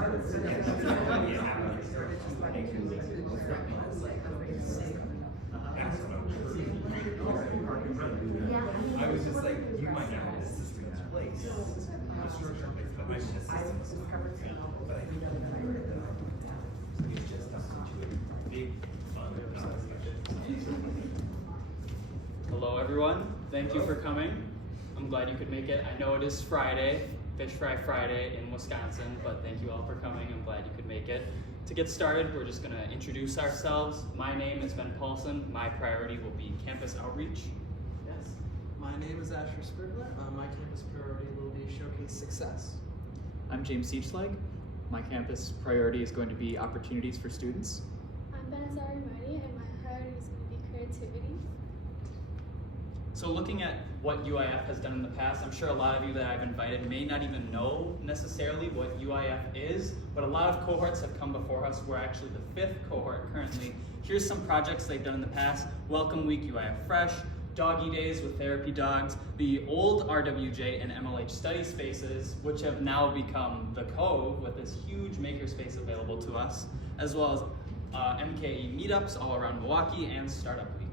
I was just like, you might not have a system in place, a structure in place, but my system is covered. But I think it's just a big fun discussion. Hello everyone, thank you for coming. I'm glad you could make it. I know it is Friday, Fish Fry Friday in Wisconsin, but thank you all for coming. I'm glad you could make it. To get started, we're just going to introduce ourselves. My name is Ben Paulson. My priority will be campus outreach. Yes. My name is Sprigler. My campus priority will be showcase success. I'm James Siedschlag. My campus priority is going to be opportunities for students. I'm Bansari Modi, and my priority is going to be creativity. So looking at what UIF has done in the past, I'm sure a lot of you that I've invited may not even know necessarily what UIF is, but a lot of cohorts have come before us. We're actually the 5th cohort currently. Here's some projects they've done in the past. Welcome Week UIF Fresh, Doggy Days with therapy dogs, the old RWJ and MLH study spaces, which have now become the Cove with this huge makerspace available to us, as well as MKE meetups all around Milwaukee and Startup Week.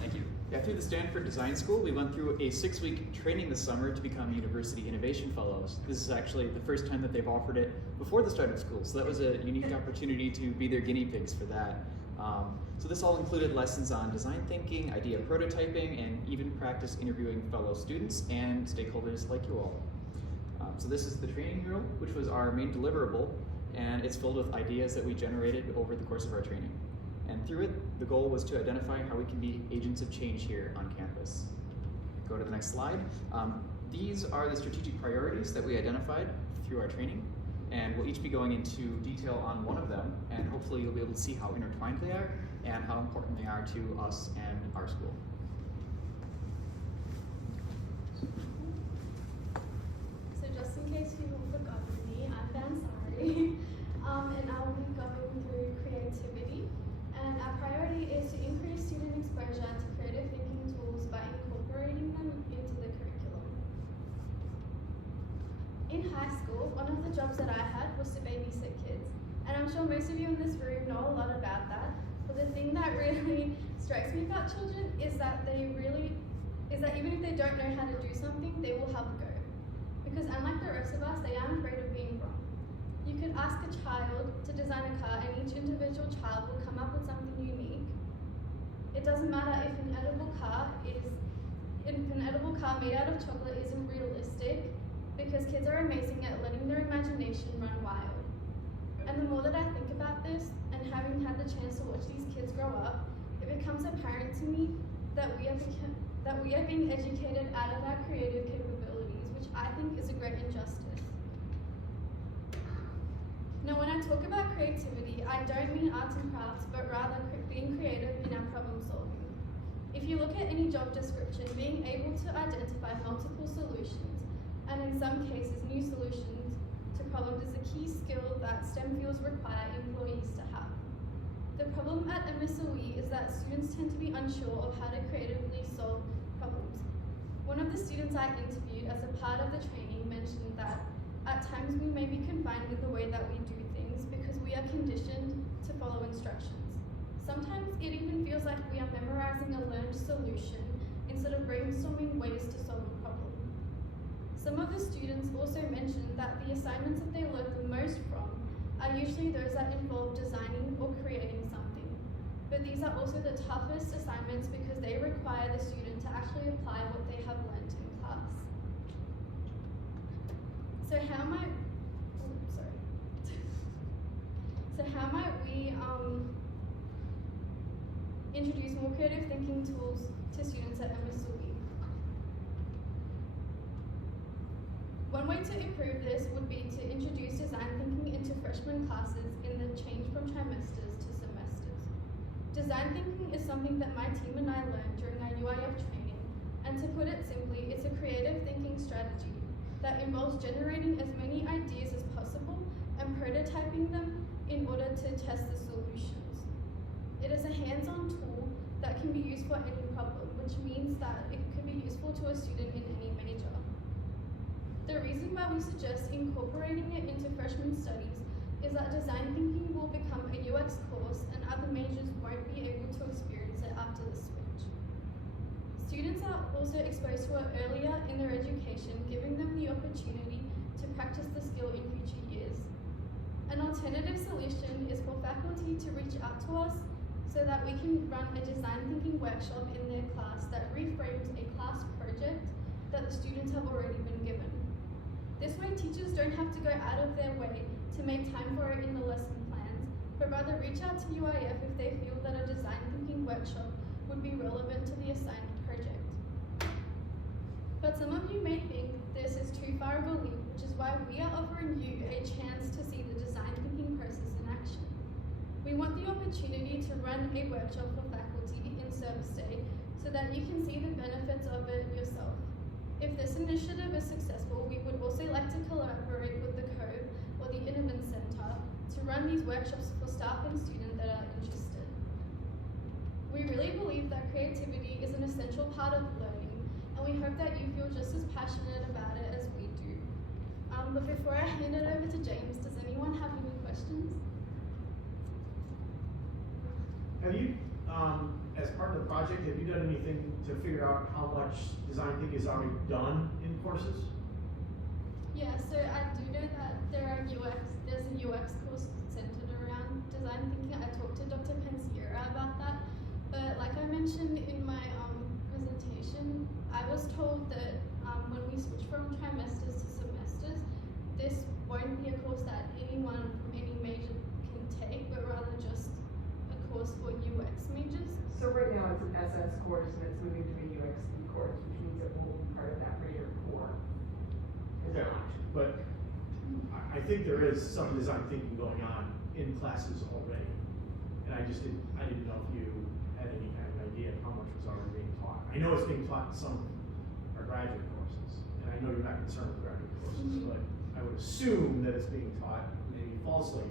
Thank you. Yeah, through the Stanford Design School, we went through a 6-week training this summer to become University Innovation Fellows. This is actually the first time that they've offered it before the start of school, so that was a unique opportunity to be their guinea pigs for that. So this all included lessons on design thinking, idea prototyping, and even practice interviewing fellow students and stakeholders like you all. So this is the training mural, which was our main deliverable, and it's filled with ideas that we generated over the course of our training. And through it, the goal was to identify how we can be agents of change here on campus. Go to the next slide. These are the strategic priorities that we identified through our training, and we'll each be going into detail on one of them, and hopefully you'll be able to see how intertwined they are and how important they are to us and our school. So just in case you haven't forgotten me, I'm Bansari, and I will be going through creativity. And our priority is to increase student exposure to creative thinking tools by incorporating them into the curriculum. In high school, one of the jobs that I had was to babysit kids. And I'm sure most of you in this room know a lot about that. But the thing that really strikes me about children is that even if they don't know how to do something, they will have a go. Because unlike the rest of us, they aren't afraid of being wrong. You could ask a child to design a car, and each individual child will come up with something unique. It doesn't matter if an edible car made out of chocolate isn't realistic, because kids are amazing at letting their imagination run wild. And the more that I think about this, and having had the chance to watch these kids grow up, it becomes apparent to me that we are being educated out of our creative capabilities, which I think is a great injustice. Now, when I talk about creativity, I don't mean arts and crafts, but rather being creative in our problem solving. If you look at any job description, being able to identify multiple solutions, and in some cases new solutions to problems, is a key skill that STEM fields require employees to have. The problem at MSOE is that students tend to be unsure of how to creatively solve problems. One of the students I interviewed as a part of the training mentioned that at times we may be confined in the way that we do things because we are conditioned to follow instructions. Sometimes it even feels like we are memorizing a learned solution instead of brainstorming ways to solve a problem. Some of the students also mentioned that the assignments that they learn the most from are usually those that involve designing or creating something. But these are also the toughest assignments because they require the student to actually apply what they have learned in class. So how might we introduce more creative thinking tools to students at MSOE? One way to improve this would be to introduce design thinking into freshman classes in the change from trimesters to semesters. Design thinking is something that my team and I learned during our UIF training, and to put it simply, it's a creative thinking strategy that involves generating as many ideas as possible and prototyping them in order to test the solutions. It is a hands-on tool that can be used for any problem, which means that it could be useful to a student in any major. The The reason why we suggest incorporating it into freshman studies is that design thinking will become a UX course and other majors won't be able to experience it after the switch. Students are also exposed to it earlier in their education, giving them the opportunity to practice the skill in future years. An alternative solution is for faculty to reach out to us so that we can run a design thinking workshop in their class that reframes a class project that the students have already been given. This way, teachers don't have to go out of their way to make time for it in the lesson plans, but rather reach out to UIF if they feel that a design thinking workshop would be relevant to the assigned project. But some of you may think this is too far of a leap, which is why we are offering you a chance to see the design thinking process in action. We want the opportunity to run a workshop for faculty in service day so that you can see the benefits of it yourself. If this initiative is successful, we would also like to collaborate with the Cove or the Innovation Center to run these workshops for staff and students that are interested. We really believe that creativity is an essential part of learning, and we hope that you feel just as passionate about it as we do. But before I hand it over to James, does anyone have any questions? Have you, as part of the project, have you done anything to figure out how much design thinking is already done in courses? Yeah, so I do know that there's a UX course centered around design thinking. I talked to Dr. Pansari about that, but like I mentioned in my presentation, I was told that when we switch from trimesters to semesters, this won't be a course that anyone from any major can take, but rather just a course for UX majors. So right now it's an SS course and it's moving to a UXD course, which means it will be part of that for your core. Yeah, but I think there is some design thinking going on in classes already. And I didn't know if you had any kind of idea of how much was already being taught. I know it's being taught in some of our graduate courses, and I know you're not concerned with graduate courses, but I would assume that it's being taught, maybe falsely,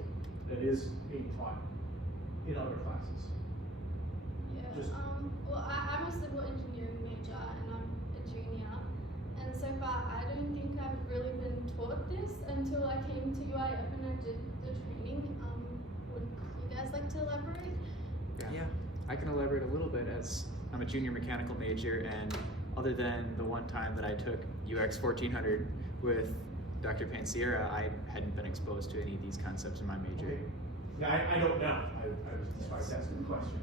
that is being taught in other classes. Yeah, Just- well, I'm a civil engineering major and I'm a junior, and so far I don't think I've really been taught this until I came to UIF and I did the training. Would you guys like to elaborate? Yeah. I can elaborate a little bit as I'm a junior mechanical major, and other than the one time that I took UX 1400 with Dr. Pansari, I hadn't been exposed to any of these concepts in my major. Okay. Yeah, I don't know. I was just asking the question.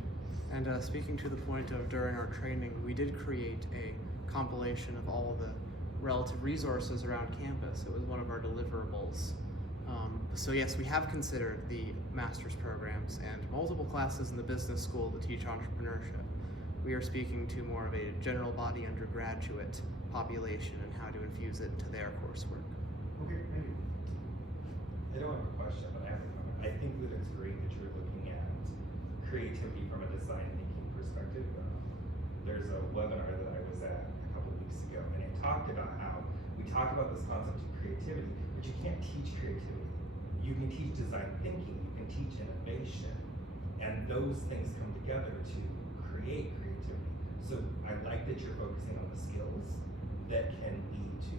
And speaking to the point of during our training, we did create a compilation of all of the relative resources around campus. It was one of our deliverables. So yes, we have considered the master's programs and multiple classes in the business school that teach entrepreneurship. We are speaking to more of a general body undergraduate population and how to infuse it into their coursework. Okay, thank you. I don't have a question, but I have a comment. I think that it's great that you're looking at creativity from a design thinking perspective. There's a webinar that I was at a couple weeks ago, and it talked about how we talk about this concept of creativity, but you can't teach creativity. You can teach design thinking, you can teach innovation, and those things come together to create creativity. So I like that you're focusing on the skills that can lead to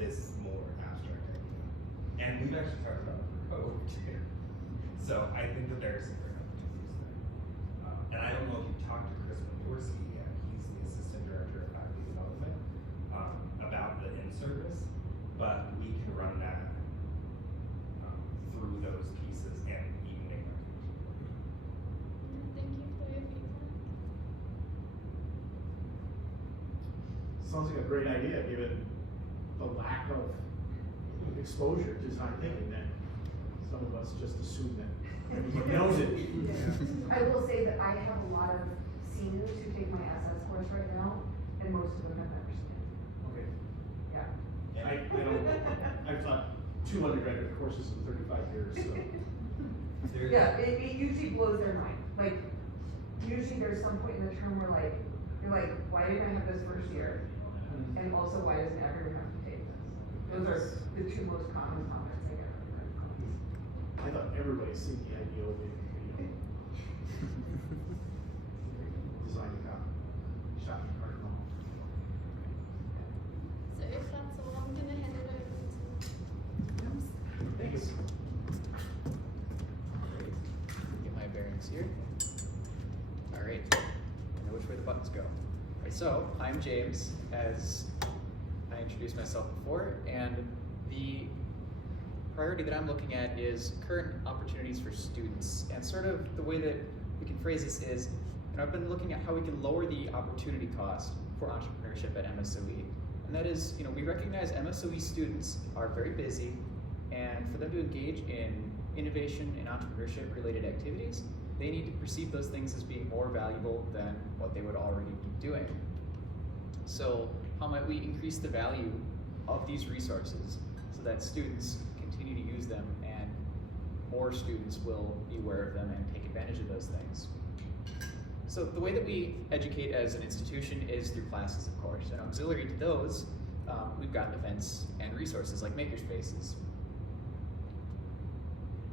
this more abstract idea. And we've actually talked about it for code too. So I think that there's some great opportunities there. And I don't know if you've talked to Chris Wendorski yet. He's the assistant director of faculty development about the in-service, but we can run that through those pieces and even make recommendations. Thank you for your feedback. Sounds like a great idea, given the lack of exposure to design thinking that some of us just assume that everybody knows it. I will say that I have a lot of seniors who take my SS course right now, and most of them have never seen it. Okay. Yeah. I don't, I've taught 2 undergraduate courses in 35 years, so. Yeah, it usually blows their mind. Like, usually there's some point in the term where you're like, why didn't I have this first year? And also, why doesn't everyone have to take this? Those are the 2 most common comments I get. I thought everybody's seen the idea of it, designing a shopping cart. So if that's all, I'm gonna hand it over so I'm James, as I introduced myself before, and the priority that I'm looking at is current opportunities for students. And sort of the way that we can phrase this is, I've been looking at how we can lower the opportunity cost for entrepreneurship at MSOE. And that is, we recognize MSOE students are very busy, and for them to engage in innovation and entrepreneurship related activities, they need to perceive those things as being more valuable than what they would already be doing. So how might we increase the value of these resources so that students continue to use them and more students will be aware of them and take advantage of those things? So the way that we educate as an institution is through classes, of course, and auxiliary to those, we've got events and resources like makerspaces.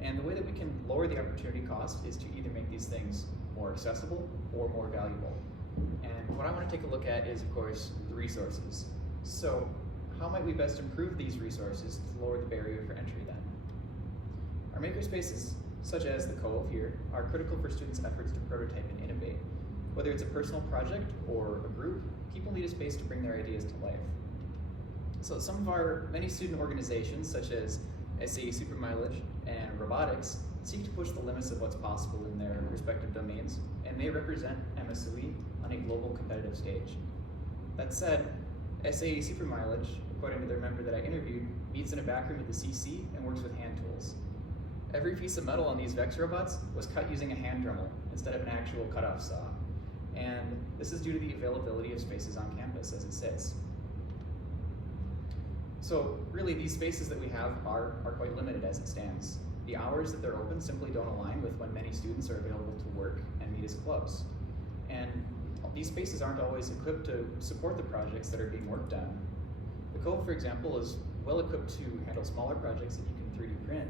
And the way that we can lower the opportunity cost is to either make these things more accessible or more valuable. And what I want to take a look at is, of course, the resources. So how might we best improve these resources to lower the barrier for entry then? Our makerspaces, such as the Cove here, are critical for students' efforts to prototype and innovate. Whether it's a personal project or a group, people need a space to bring their ideas to life. So some of our many student organizations, such as SAE Super Mileage and Robotics, seek to push the limits of what's possible in their respective domains, and they represent MSOE on a global competitive stage. That said, SAE Super Mileage, according to their member that I interviewed, meets in a back room at the CC and works with hand tools. Every piece of metal on these Vex robots was cut using a hand Dremel instead of an actual cut-off saw. And this is due to the availability of spaces on campus as it sits. So really, these spaces that we have are quite limited as it stands. The hours that they're open simply don't align with when many students are available to work and meet as clubs. And these spaces aren't always equipped to support the projects that are being worked on. The Cove, for example, is well equipped to handle smaller projects that you can 3D print,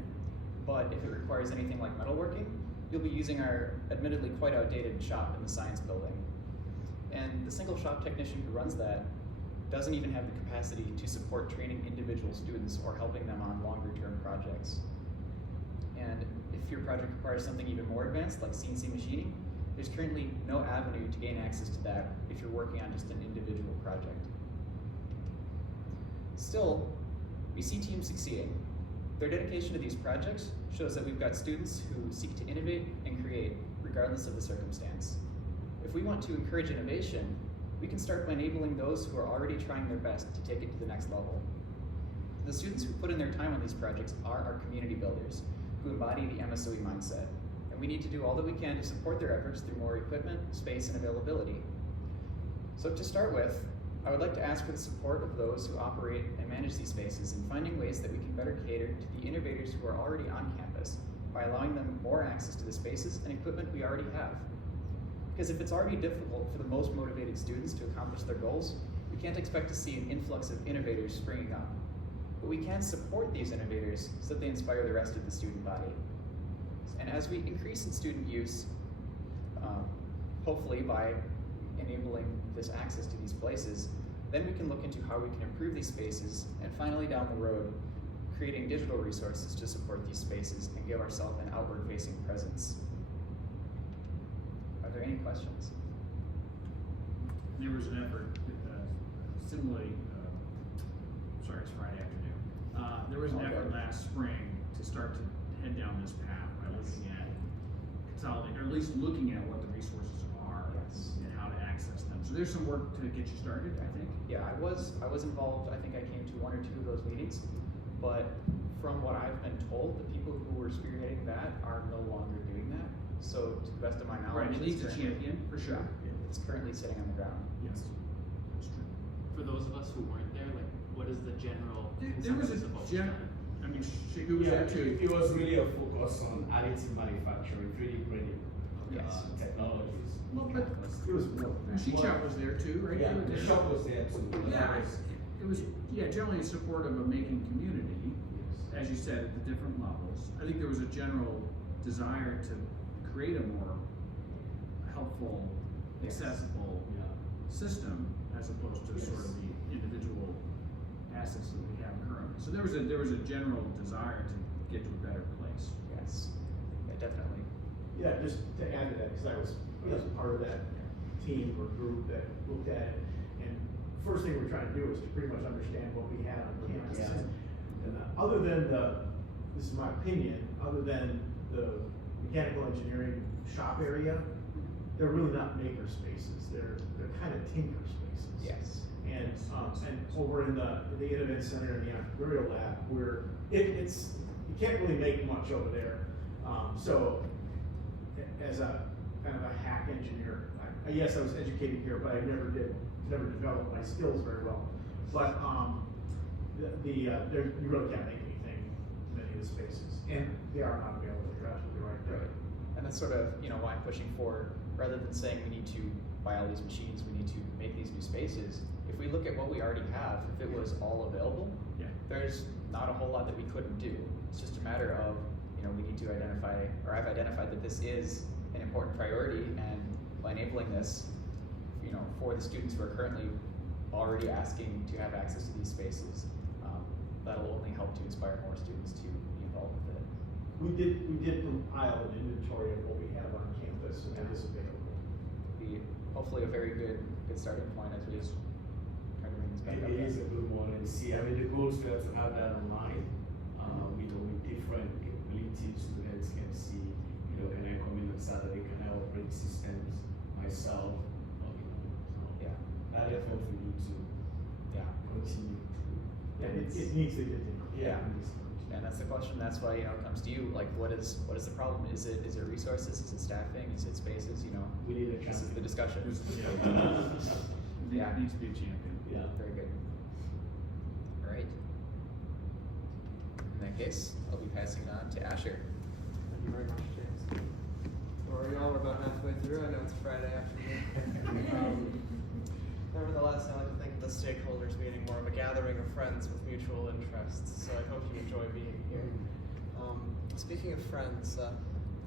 but if it requires anything like metalworking, you'll be using our admittedly quite outdated shop in the science building. And the single shop technician who runs that doesn't even have the capacity to support training individual students or helping them on longer term projects. And if your project requires something even more advanced, like CNC machining, there's currently no avenue to gain access to that if you're working on just an individual project. Still, we see teams succeeding. Their dedication to these projects shows that we've got students who seek to innovate and create, regardless of the circumstance. If we want to encourage innovation, we can start by enabling those who are already trying their best to take it to the next level. The students who put in their time on these projects are our community builders, who embody the MSOE mindset, and we need to do all that we can to support their efforts through more equipment, space, and availability. So to start with, I would like to ask for the support of those who operate and manage these spaces in finding ways that we can better cater to the innovators who are already on campus by allowing them more access to the spaces and equipment we already have. Because if it's already difficult for the most motivated students to accomplish their goals, we can't expect to see an influx of innovators springing up. But we can support these innovators so that they inspire the rest of the student body. And as we increase in student use, hopefully by enabling this access to these places, then we can look into how we can improve these spaces, and finally down the road, creating digital resources to support these spaces and give ourselves an outward-facing presence. Are there any questions? There was an effort, similarly, sorry, it's Friday afternoon. There was an effort last spring to start to head down this path by looking at consolidating, or at least looking at what the resources are and how to access them. So there's some work to get you started, I think. Yeah, I was involved. I think I came to 1 or 2 of those meetings, but from what I've been told, the people who were spearheading that are no longer doing that. So to the best of my knowledge, Right, it needs a champion, for sure. It's currently sitting on the ground. Yes, that's true. For those of us who weren't there, like, what is the general There was a consensus of what was gen, done? I mean, Shiku was there too. It was really a focus on additive manufacturing, 3D printing Yes. technologies. Well, but It was more. Sheetshop was there too, right? Yeah, They were the there. shop was there too. but Yeah, that was- it was, generally supportive of making community, as you said, at the different levels. I think there was a general desire to create a more helpful, Yes. accessible Yeah. system, as opposed to sort of the individual assets that we have currently. So there was a general desire to get to a better place. Yes. Yeah, definitely. Yeah, just to add to that, because I was part of that team or group that looked at it. And first thing we're trying to do is to pretty much understand what we had on campus. Yeah. And other than this is my opinion, other than the mechanical engineering shop area, they're really not maker spaces. They're kind of tinker spaces. Yes. And over in the Innovation Center and the Entrepreneurial Lab, where it's you can't really make much over there. So as a kind of a hack engineer, yes, I was educated here, but I never developed my skills very well. But you really can't make anything in many of the spaces, and they are not available. You're absolutely right. Right. And that's sort of, why I'm pushing forward, rather than saying we need to buy all these machines, we need to make these new spaces. If we look at what we already have, if it was all available, there's not a whole lot that we couldn't do. It's just a matter of, we need to identify, or I've identified that this is an important priority, and by enabling this, for the students who are currently already asking to have access to these spaces, that'll only help to inspire more students to be involved with it. We did compile an inventory of what we have on campus, and that is available. Be hopefully a very good starting point as we try to bring this back up. It is a good one, and see, the goal is to have that online, with different capabilities. Students can see, can I come in on Saturday, can I operate systems myself, Yeah. that effort we need to continue. And it needs to continue. Yeah. And that's the question. That's why it comes to you. Like, what is the problem? Is it resources? Is it staffing? Is it spaces? We need a This is the champion. discussion. Yeah. It needs to be a champion. Yeah. Very good. All right. In that case, I'll be passing it on to Asher. Thank you very much, James. Well, y'all are about halfway through. I know it's Friday afternoon. Nevertheless, I like to think of the stakeholders meeting more of a gathering of friends with mutual interests, so I hope you enjoy being here. Speaking of friends,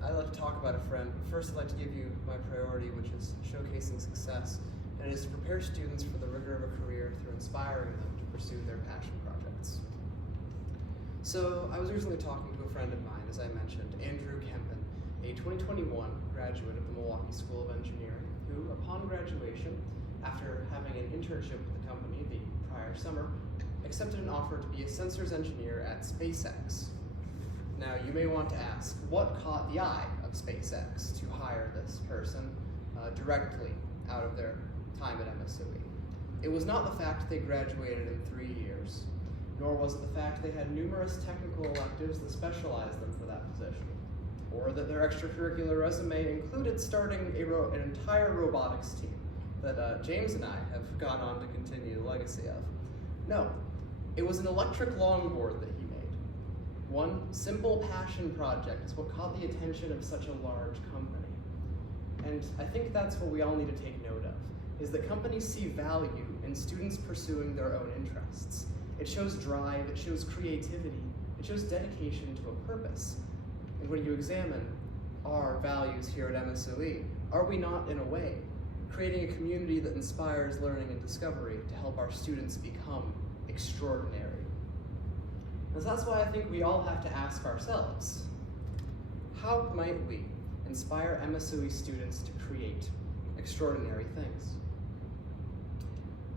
I like to talk about a friend. First, I'd like to give you my priority, which is showcasing success, and it is to prepare students for the rigor of a career through inspiring them to pursue their passion projects. So, I was recently talking to a friend of mine, as I mentioned, Andrew Kempen, a 2021 graduate of the Milwaukee School of Engineering, who, upon graduation, after having an internship with the company the prior summer, accepted an offer to be a sensors engineer at SpaceX. Now, you may want to ask, what caught the eye of SpaceX to hire this person directly out of their time at MSOE? It was not the fact they graduated in 3 years, nor was it the fact they had numerous technical electives that specialized them for that position, or that their extracurricular resume included starting an entire robotics team that James and I have gone on to continue the legacy of. No, it was an electric longboard that he made. One simple passion project is what caught the attention of such a large company. And I think that's what we all need to take note of, is that companies see value in students pursuing their own interests. It shows drive, it shows creativity, it shows dedication to a purpose. And when you examine our values here at MSOE, are we not, in a way, creating a community that inspires learning and discovery to help our students become extraordinary? And so that's why I think we all have to ask ourselves, how might we inspire MSOE students to create extraordinary things?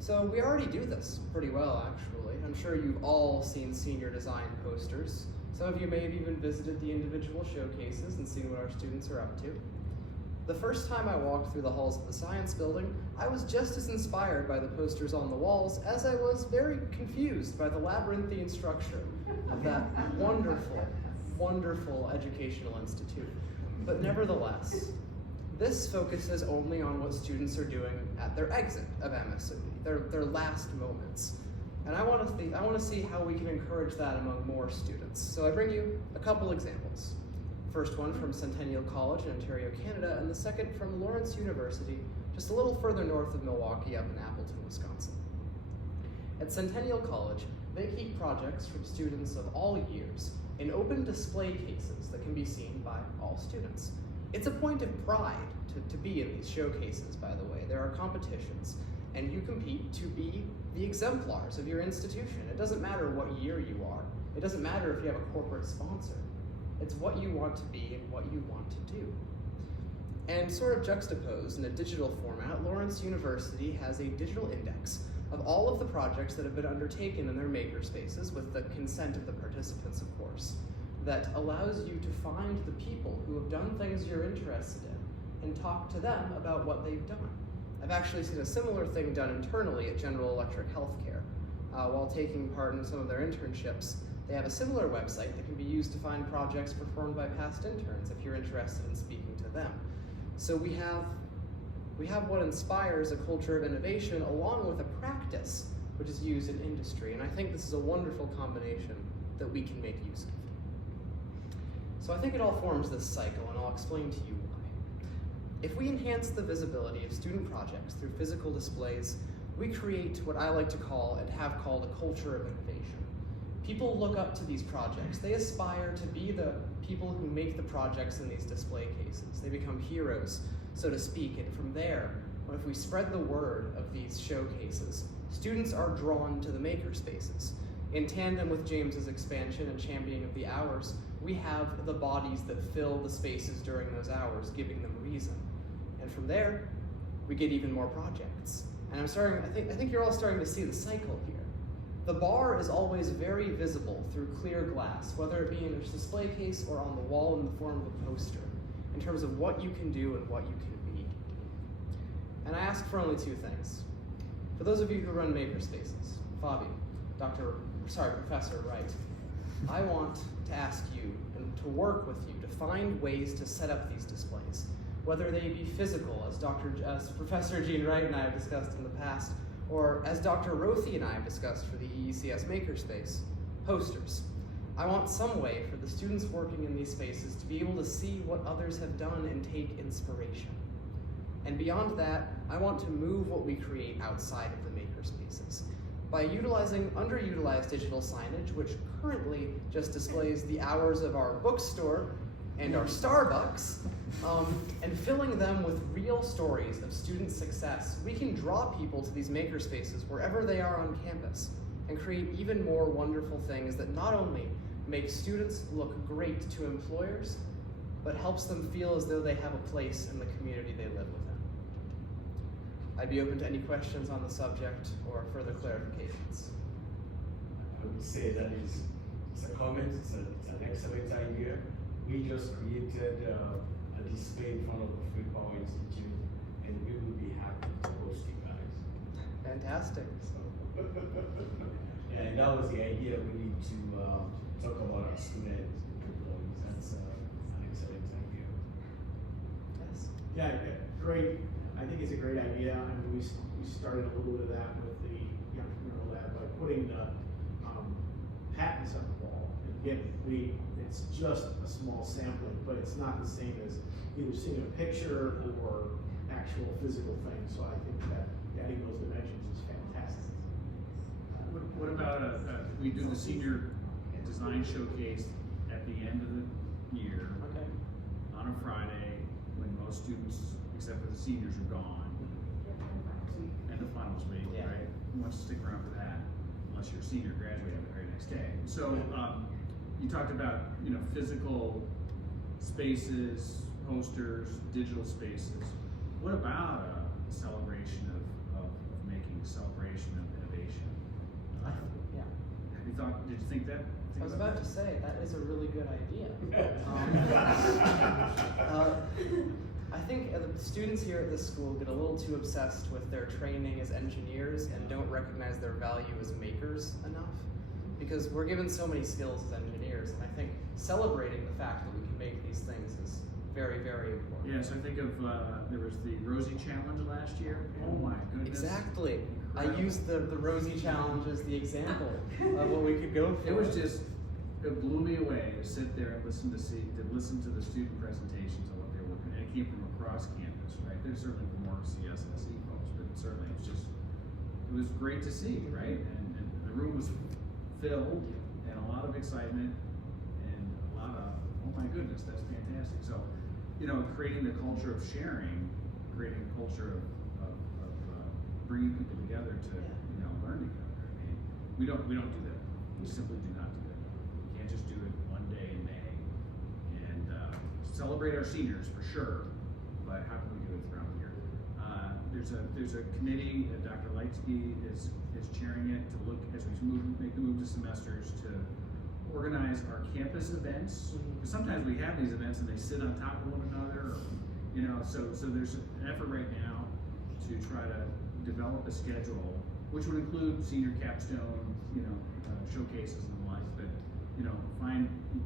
So we already do this pretty well, actually. I'm sure you've all seen senior design posters. Some of you may have even visited the individual showcases and seen what our students are up to. The first time I walked through the halls of the science building, I was just as inspired by the posters on the walls as I was very confused by the labyrinthine structure of that wonderful, wonderful educational institute. But nevertheless, this focuses only on what students are doing at their exit of MSOE, their last moments. And I want to see how we can encourage that among more students. So I bring you a couple examples. First one from Centennial College in Ontario, Canada, and the second from Lawrence University, just a little further north of Milwaukee, up in Appleton, Wisconsin. At Centennial College, they keep projects from students of all years in open display cases that can be seen by all students. It's a point of pride to be in these showcases, by the way. There are competitions, and you compete to be the exemplars of your institution. It doesn't matter what year you are. It doesn't matter if you have a corporate sponsor. It's what you want to be and what you want to do. And sort of juxtaposed in a digital format, Lawrence University has a digital index of all of the projects that have been undertaken in their makerspaces, with the consent of the participants, of course, that allows you to find the people who have done things you're interested in and talk to them about what they've done. I've actually seen a similar thing done internally at General Electric Healthcare. While taking part in some of their internships, they have a similar website that can be used to find projects performed by past interns if you're interested in speaking to them. So we have what inspires a culture of innovation along with a practice which is used in industry, and I think this is a wonderful combination that we can make use of. So I think it all forms this cycle, and I'll explain to you why. If we enhance the visibility of student projects through physical displays, we create what I like to call and have called a culture of innovation. People look up to these projects. They aspire to be the people who make the projects in these display cases. They become heroes, so to speak, and from there, if we spread the word of these showcases, students are drawn to the makerspaces. In tandem with James's expansion and championing of the hours, we have the bodies that fill the spaces during those hours, giving them reason. And from there, we get even more projects. And I think you're all starting to see the cycle here. The bar is always very visible through clear glass, whether it be in a display case or on the wall in the form of a poster, in terms of what you can do and what you can be. And I ask for only two things. For those of you who run makerspaces, Fabi, Professor Wright, I want to ask you and to work with you to find ways to set up these displays, whether they be physical, as Professor Jean Wright and I have discussed in the past, or as Dr. Rothy and I have discussed for the EECS Makerspace, posters. I want some way for the students working in these spaces to be able to see what others have done and take inspiration. And beyond that, I want to move what we create outside of the makerspaces by utilizing underutilized digital signage, which currently just displays the hours of our bookstore and our Starbucks, and filling them with real stories of student success. We can draw people to these makerspaces wherever they are on campus and create even more wonderful things that not only make students look great to employers, but helps them feel as though they have a place in the community they live within. I'd be open to any questions on the subject or further clarifications. I would say that it's a comment, it's an excellent idea. We just created a display in front of the Free Power Institute, and we will be happy to host you guys. Fantastic. So, yeah, and that was the idea. We need to talk about our student employees. That's an excellent idea. Yes. Yeah, great. I think it's a great idea. I mean, we started a little bit of that with the Entrepreneurial Lab by putting the patents on the wall. And again, it's just a small sampling, but it's not the same as either seeing a picture or actual physical things. So I think that adding those dimensions is fantastic. What about we do the senior design showcase at the end of the year on a Friday when most students, except for the seniors, are gone, and the finals week, right? Who wants to stick around for that? Unless you're a senior graduating the very next day. So you talked about physical spaces, posters, digital spaces. What about a celebration of making celebration of innovation? Yeah. Have you thought? Did you think that? I was about to say, that is a really good idea. I think the students here at this school get a little too obsessed with their training as engineers and don't recognize their value as makers enough, because we're given so many skills as engineers, and I think celebrating the fact that we can make these things is very, very important. Yes, I think of, there was the Rosie Challenge last year. Oh my goodness. Exactly. Incredible. I used the Rosie Challenge as the example of what we could go for. It was just, it blew me away to sit there and listen to the student presentations of what they were working, and it came from across campus, right? There's certainly more CSSE folks, but certainly it was great to see, right? And the room was filled, and a lot of excitement, and a lot of, oh my goodness, that's fantastic. So, creating the culture of sharing, creating a culture of bringing people together to, learn together. I mean, we don't do that. We simply do not do that. We can't just do it one day in May. And celebrate our seniors for sure, but how can we do it throughout the year? There's a committee, Dr. Leitsky is chairing it to look, as we make the move to semesters, to organize our campus events. Because sometimes we have these events and they sit on top of one another, or, you know, so there's an effort right now to try to develop a schedule, which would include senior capstone, you know, showcases and the like, but, you know,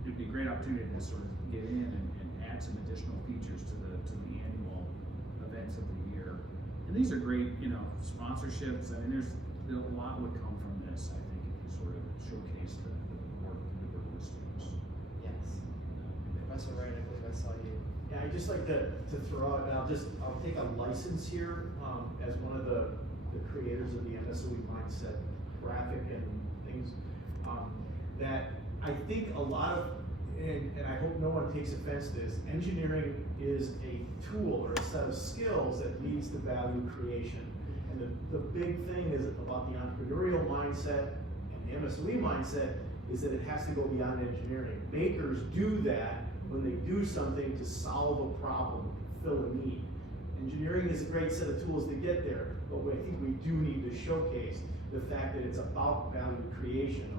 it'd be a great opportunity to sort of get in and add some additional features to the annual events of the year. And these are great, you know, sponsorships. I mean, a lot would come from this, I think, if you sort of showcase the work with students. Yes. Professor Wright, I believe I saw you. Yeah, I'd just like to throw out, and I'll take a license here, as one of the creators of the MSOE mindset graphic and things, that I think a lot of, and I hope no one takes offense to this, engineering is a tool or a set of skills that leads to value creation. And the big thing is about the entrepreneurial mindset and the MSOE mindset is that it has to go beyond engineering. Makers do that when they do something to solve a problem, fill a need. Engineering is a great set of tools to get there, but I think we do need to showcase the fact that it's about value creation,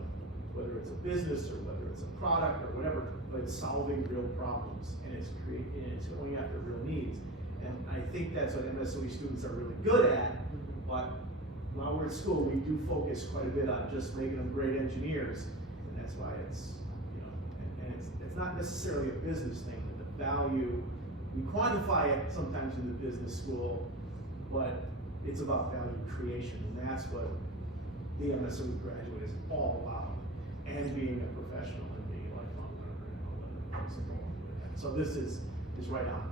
whether it's a business or whether it's a product or whatever, but it's solving real problems and it's going after real needs. And I think that's what MSOE students are really good at, but while we're at school, we do focus quite a bit on just making them great engineers, and that's why it's, you know, and it's not necessarily a business thing, but the value, we quantify it sometimes in the business school, but it's about value creation, and that's what the MSOE graduate is all about, and being a professional and being a lifelong learner and all that things that go with that. So this is right on.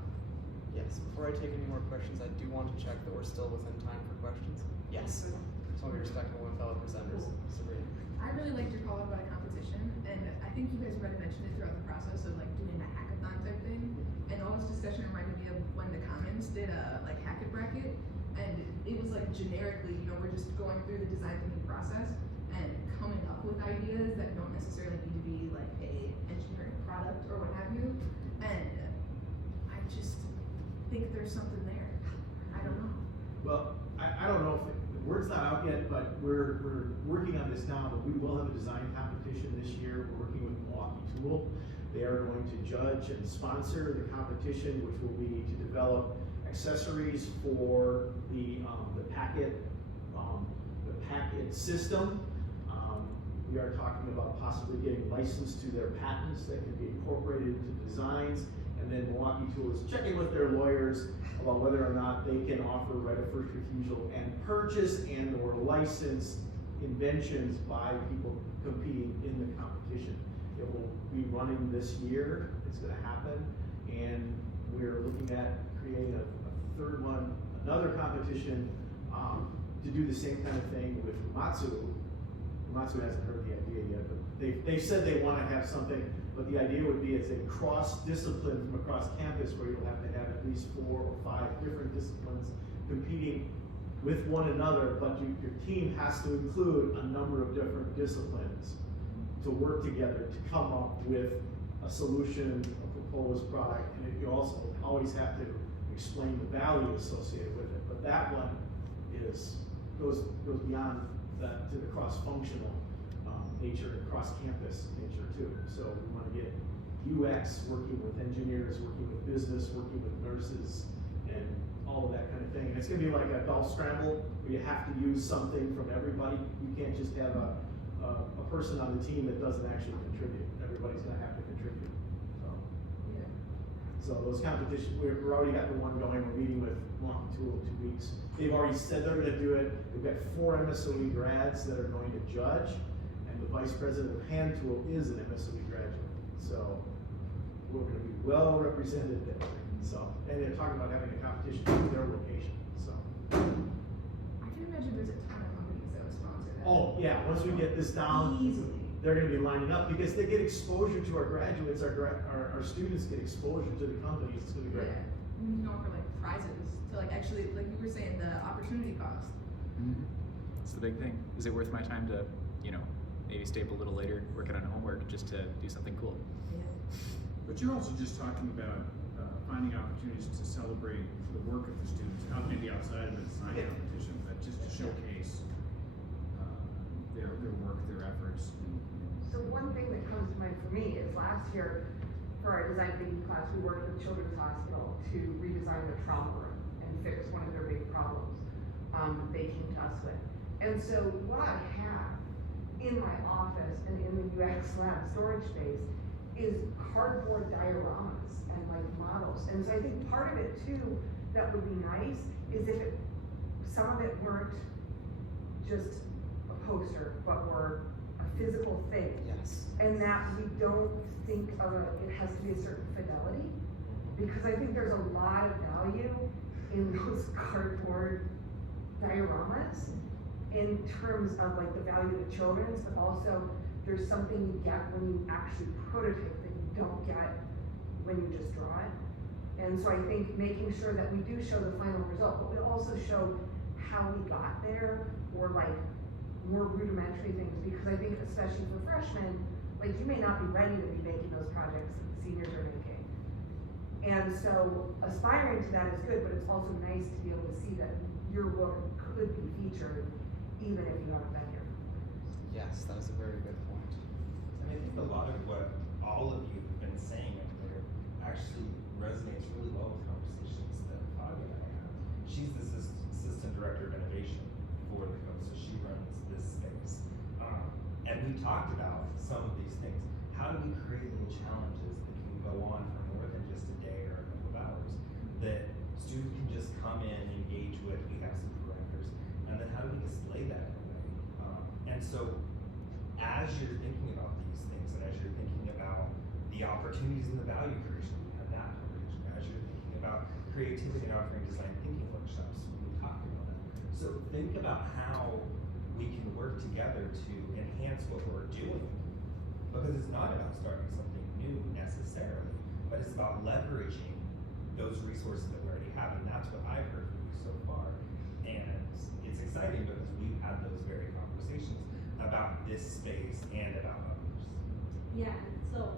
Yes, before I take any more questions, I do want to check that we're still within time for questions. Yes. Just want to be respectful of fellow presenters. Sabrina. I really liked your call out about a competition, and I think you guys might have mentioned it throughout the process of like doing a hackathon type thing. And all this discussion reminded me of when the Commons did a like Hackett bracket, and it was like generically, you know, we're just going through the design thinking process and coming up with ideas that don't necessarily need to be like a engineering product or what have you. And I just think there's something there. I don't know. Well, I don't know if the word's not out yet, but we're working on this now, but we will have a design competition this year. We're working with Milwaukee Tool. They are going to judge and sponsor the competition, which will be to develop accessories for the packet system. We are talking about possibly getting licensed to their patents that can be incorporated into designs, and then Milwaukee Tool is checking with their lawyers about whether or not they can offer right of first refusal and purchase and or license inventions by people competing in the competition. It will be running this year. It's going to happen, and we're looking at creating a third one, another competition to do the same kind of thing with Umatsu. Umatsu hasn't heard the idea yet, but they've said they want to have something, but the idea would be it's a cross-discipline from across campus where you'll have to have at least 4 or 5 different disciplines competing with one another, but your team has to include a number of different disciplines to work together to come up with a solution, a proposed product, and you also always have to explain the value associated with it. But that one goes beyond that to the cross-functional nature and cross-campus nature too. So we want to get UX working with engineers, working with business, working with nurses, and all of that kind of thing. And it's going to be like a golf scramble where you have to use something from everybody. You can't just have a person on the team that doesn't actually contribute. Everybody's going to have to contribute. So those competitions, we've already got the one going. We're meeting with Milwaukee Tool in 2 weeks. They've already said they're going to do it. We've got 4 MSOE grads that are going to judge, and the vice president of Hand Tool is an MSOE graduate. So we're going to be well represented there. So, and they're talking about having a competition in their location. So I can imagine there's a ton of companies that would sponsor that. oh yeah, once we get this down, Easily. they're going to be lining up because they get exposure to our graduates. Our students get exposure to the companies. It's going to be great. Yeah. You know, for like prizes to like actually, like you were saying, the opportunity cost. Mm-hmm. It's the big thing. Is it worth my time to, you know, maybe stay up a little later, working on homework just to do something cool? Yeah. But you're also just talking about finding opportunities to celebrate the work of the students, out maybe outside of a design competition, but just to showcase their work, their efforts. So one thing that comes to mind for me is last year, for our design thinking class, we worked with Children's Hospital to redesign the trauma room and fix one of their big problems they came to us with. And so what I have in my office and in the UX lab storage space is cardboard dioramas and like models. And so I think part of it too that would be nice is if some of it weren't just a poster, but were a physical thing. Yes. And that we don't think of it has to be a certain fidelity, because I think there's a lot of value in those cardboard dioramas in terms of like the value to children's, but also there's something you get when you actually prototype that you don't get when you just draw it. And so I think making sure that we do show the final result, but we also show how we got there, or like more rudimentary things, because I think especially for freshmen, like you may not be ready to be making those projects that the seniors are making. And so aspiring to that is good, but it's also nice to be able to see that your work could be featured even if you haven't been here. Yes, that is a very good point. And I think a lot of what all of you have been saying up there actually resonates really well with conversations that Fabia and I have. She's the assistant director of innovation for the Co, so she runs this space. And we talked about some of these things. How do we create little challenges that can go on for more than just a day or a couple of hours, that students can just come in, engage with, we have some parameters, and then how do we display that in a way? And so as you're thinking about these things, and as you're thinking about the opportunities and the value creation, we have that conversation. As you're thinking about creativity and offering design thinking workshops, we talked about that. So think about how we can work together to enhance what we're doing, because it's not about starting something new necessarily, but it's about leveraging those resources that we already have, and that's what I've heard from you so far. And it's exciting because we've had those very conversations about this space and about others. Yeah, so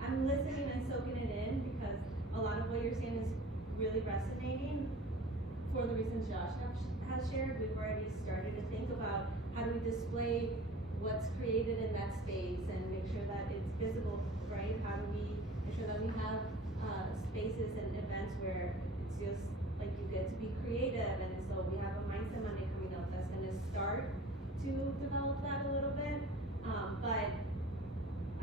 I'm listening and soaking it in, because a lot of what you're saying is really resonating. For the reasons Josh has shared, we've already started to think about how do we display what's created in that space and make sure that it's visible, right? How do we make sure that we have spaces and events where it's just like you get to be creative, and so we have a Mindset Monday coming up that's going to start to develop that a little bit. But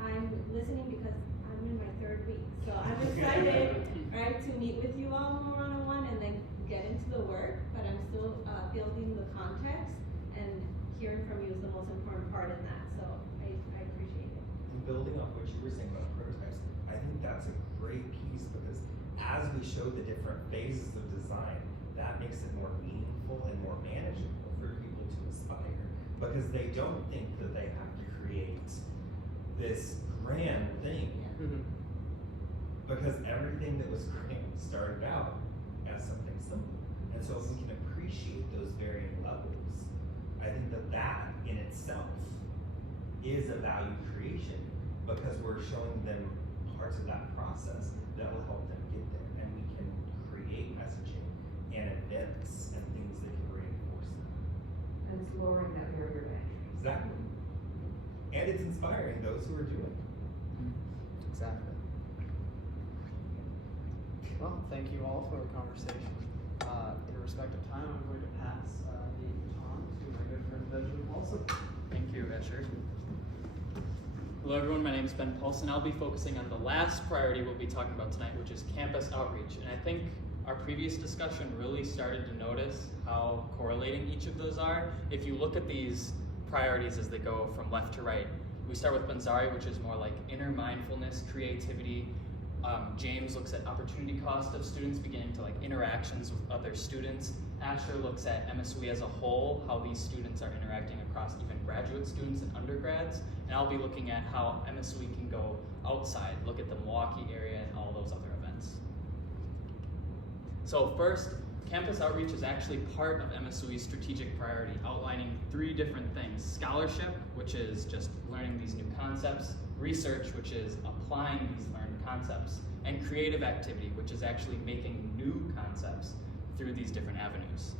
I'm listening because I'm in my 3rd week, so I'm excited, right, to meet with you all more one-on-one and then get into the work. But I'm still building the context, and hearing from you is the most important part in that. So I appreciate it. And building on what you were saying about prototypes, I think that's a great piece, because as we show the different phases of design, that makes it more meaningful and more manageable for people to aspire, because they don't think that they have to create this grand thing, because everything that was grand started out as something simple. And so if we can appreciate those varying levels, I think that that in itself is a value creation, because we're showing them parts of that process that will help them get there, and we can create messaging and events and things that can reinforce that. And it's lowering that barrier to entry. Exactly. And it's inspiring those who are doing it. Exactly. Well, thank you all for the conversation. In respect of time, I'm going to pass the baton to my good friend Ben Paulson. Thank you, Escher. Hello everyone, my name is Ben Paulson. I'll be focusing on the last priority we'll be talking about tonight, which is campus outreach. And I think our previous discussion really started to notice how correlating each of those are. If you look at these priorities as they go from left to right, we start with Bansari, which is more like inner mindfulness, creativity. James looks at opportunity cost of students, beginning to like interactions with other students. Asher looks at MSOE as a whole, how these students are interacting across even graduate students and undergrads. And I'll be looking at how MSOE can go outside, look at the Milwaukee area and all those other events. So first, campus outreach is actually part of MSOE's strategic priority, outlining 3 different things. Scholarship, which is just learning these new concepts. Research, which is applying these learned concepts. and creative activity, which is actually making new concepts through these different avenues.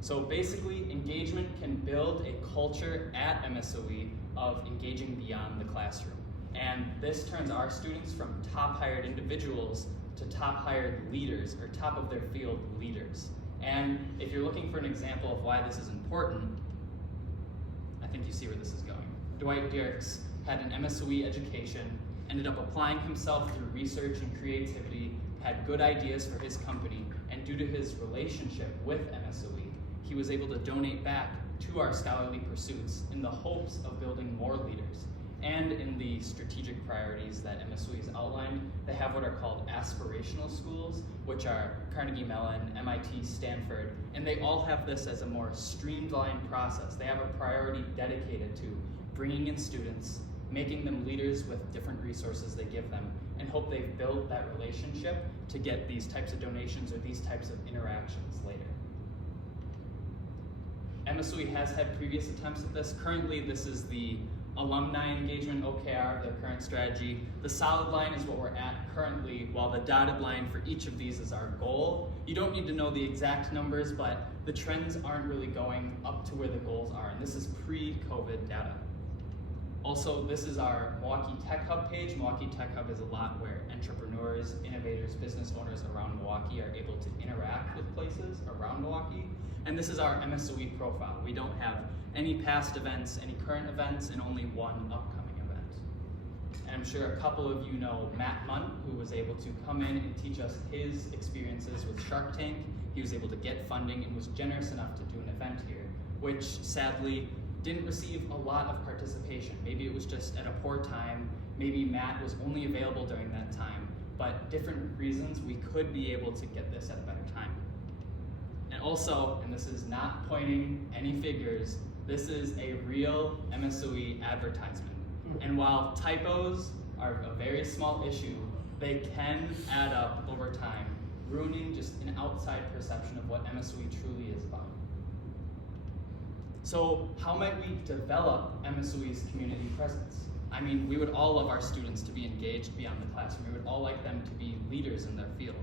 So basically, engagement can build a culture at MSOE of engaging beyond the classroom. And this turns our students from top hired individuals to top hired leaders, or top of their field leaders. And if you're looking for an example of why this is important, I think you see where this is going. Dwight Dirks had an MSOE education, ended up applying himself through research and creativity, had good ideas for his company, and due to his relationship with MSOE, he was able to donate back to our scholarly pursuits in the hopes of building more leaders. And in the strategic priorities that MSOE has outlined, they have what are called aspirational schools, which are Carnegie Mellon, MIT, Stanford, and they all have this as a more streamlined process. They have a priority dedicated to bringing in students, making them leaders with different resources they give them, and hope they've built that relationship to get these types of donations or these types of interactions later. MSOE has had previous attempts at this. Currently, this is the alumni engagement OKR, their current strategy. The solid line is what we're at currently, while the dotted line for each of these is our goal. You don't need to know the exact numbers, but the trends aren't really going up to where the goals are, and this is pre-COVID data. Also, this is our Milwaukee Tech Hub page. Milwaukee Tech Hub is a lot where entrepreneurs, innovators, business owners around Milwaukee are able to interact with places around Milwaukee. And this is our MSOE profile. We don't have any past events, any current events, and only one upcoming event. And I'm sure a couple of you know Matt Munt, who was able to come in and teach us his experiences with Shark Tank. He was able to get funding and was generous enough to do an event here, which sadly didn't receive a lot of participation. Maybe it was just at a poor time. Maybe Matt was only available during that time, but different reasons we could be able to get this at a better time. And also, and this is not pointing any figures, this is a real MSOE advertisement. And while typos are a very small issue, they can add up over time, ruining just an outside perception of what MSOE truly is about. So how might we develop MSOE's community presence? I mean, we would all love our students to be engaged beyond the classroom. We would all like them to be leaders in their field.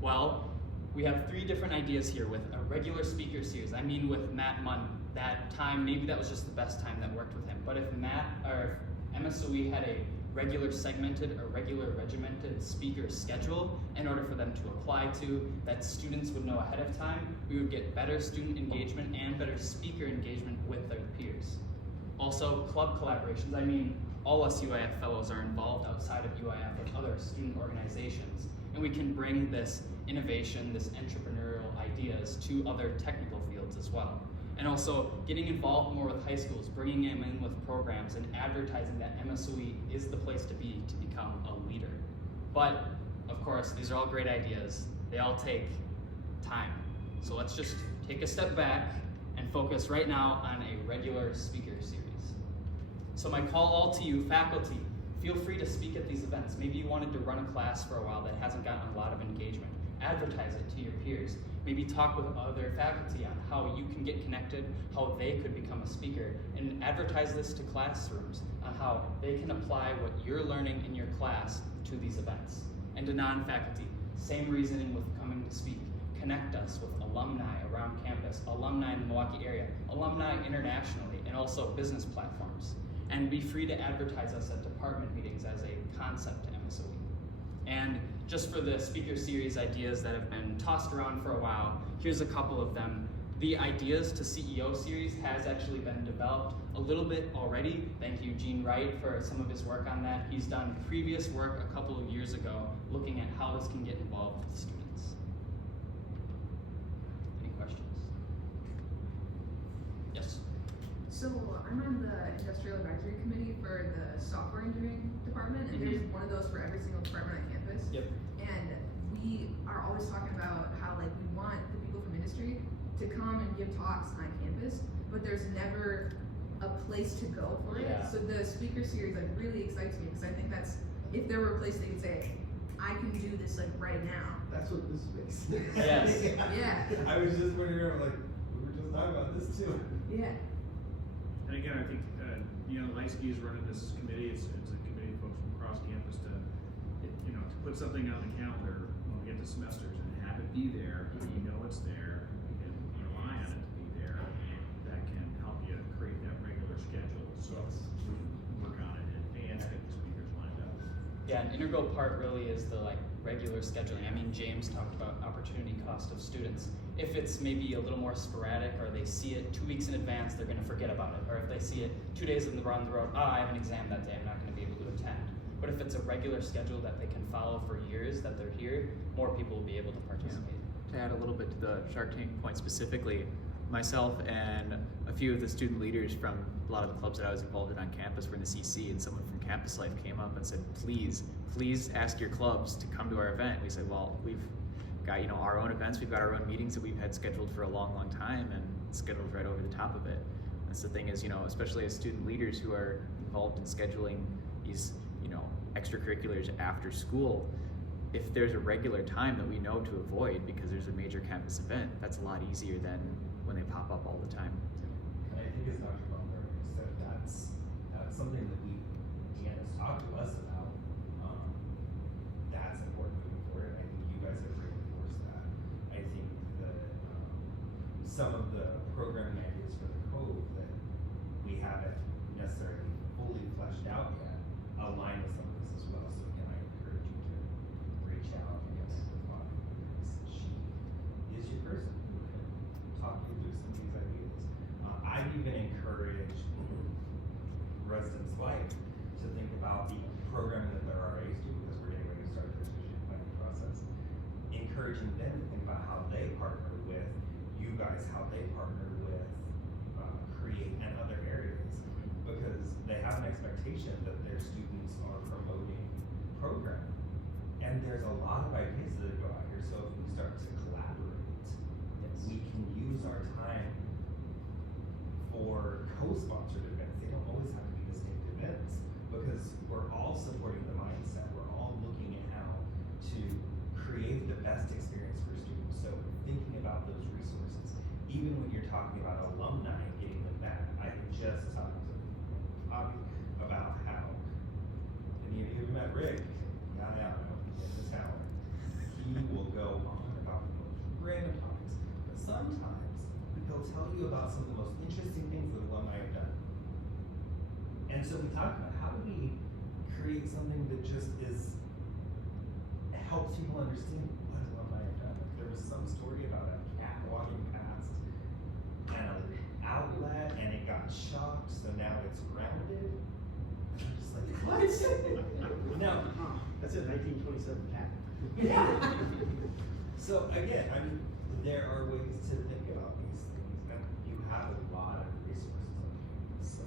Well, we have 3 different ideas here with a regular speaker series. I mean, with Matt Munn, that time, maybe that was just the best time that worked with him. But if MSOE had a regular segmented or regular regimented speaker schedule in order for them to apply to, that students would know ahead of time, we would get better student engagement and better speaker engagement with their peers. Also, club collaborations. I mean, all us UIF fellows are involved outside of UIF with other student organizations, and we can bring this innovation, this entrepreneurial ideas to other technical fields as well. And also getting involved more with high schools, bringing them in with programs and advertising that MSOE is the place to be to become a leader. But of course, these are all great ideas. They all take time. So let's just take a step back and focus right now on a regular speaker series. So my call all to you, faculty, feel free to speak at these events. Maybe you wanted to run a class for a while that hasn't gotten a lot of engagement. Advertise it to your peers. Maybe talk with other faculty on how you can get connected, how they could become a speaker, and advertise this to classrooms on how they can apply what you're learning in your class to these events. And to non-faculty, same reasoning with coming to speak. Connect us with alumni around campus, alumni in the Milwaukee area, alumni internationally, and also business platforms. And be free to advertise us at department meetings as a concept to MSOE. And just for the speaker series ideas that have been tossed around for a while, here's a couple of them. The Ideas to CEO series has actually been developed a little bit already. Thank you, Gene Wright, for some of his work on that. He's done previous work a couple of years ago looking at how this can get involved with students. Any questions? Yes? So I'm on the industrial advisory committee for the software engineering department, and there's one of those for every single department on campus. Yep. And we are always talking about how like we want the people from industry to come and give talks on campus, but there's never a place to go for it. Yeah. So the speaker series like really excites me because I think that's, if there were a place they could say, I can do this like right now. That's what this space. Yes. Yeah. I was just wondering, I'm like, we were just talking about this too. Yeah. And again, I think, Leisky is running this committee. It's a committee of folks from across campus to you know, to put something on the calendar when we get to semesters and have it be there, and you know it's there, and you can rely on it to be there, that can help you create that regular schedule, so we can work on it in advance, get the speakers lined up. Yeah, an integral part really is the regular scheduling. I mean, James talked about opportunity cost of students. If it's maybe a little more sporadic, or they see it 2 weeks in advance, they're gonna forget about it. Or if they see it 2 days on the road, I have an exam that day, I'm not gonna be able to attend. But if it's a regular schedule that they can follow for years that they're here, more people will be able to participate. To add a little bit to the Shark Tank point specifically, myself and a few of the student leaders from a lot of the clubs that I was involved in on campus were in the CC, and someone from Campus Life came up and said, please ask your clubs to come to our event. We said, well, we've got, you know, our own events, we've got our own meetings that we've had scheduled for a long time, and it's scheduled right over the top of it. That's the thing is, you know, especially as student leaders who are involved in scheduling these, you know, extracurriculars after school, if there's a regular time that we know to avoid because there's a major campus event, that's a lot easier than when they pop up all the time. And I think as Dr. Bumper said, that's something that Deanna has talked to us about. That's important moving forward, and I think you guys have reinforced that. I think that some of the programming ideas for the Cove that we haven't necessarily fully fleshed out yet align with some of this as well. So again, I encourage you to reach out and get with Bonnie, because she is your person who can talk you through some of these ideas. I've even encouraged residents like to think about the programming that their RAs do, because we're getting ready to start the strategic planning process. Encouraging them to think about how they partner with you guys, how they partner with Create and other areas, because they have an expectation that their students are promoting programming. And there's a lot of ideas that go out here, so if we start to collaborate, we can use our time for co-sponsored events. They don't always have to be distinct events, because we're all supporting the mindset. We're all looking at how to create the best experience for students. So thinking about those resources, even when you're talking about alumni and getting them back. I just talked to Bobby about how, and you even met Rick, in this town. He will go on about the most random topics, but sometimes he'll tell you about some of the most interesting things that alumni have done. And so we talked about how do we create something that just helps people understand what alumni have done. Like there was some story about a cat walking past an outlet and it got shocked, so now it's grounded. And I'm just like, what? No. That's a 1927 cat. Yeah. So again, I mean, there are ways to think about these things, and you have a lot of resources on campus, so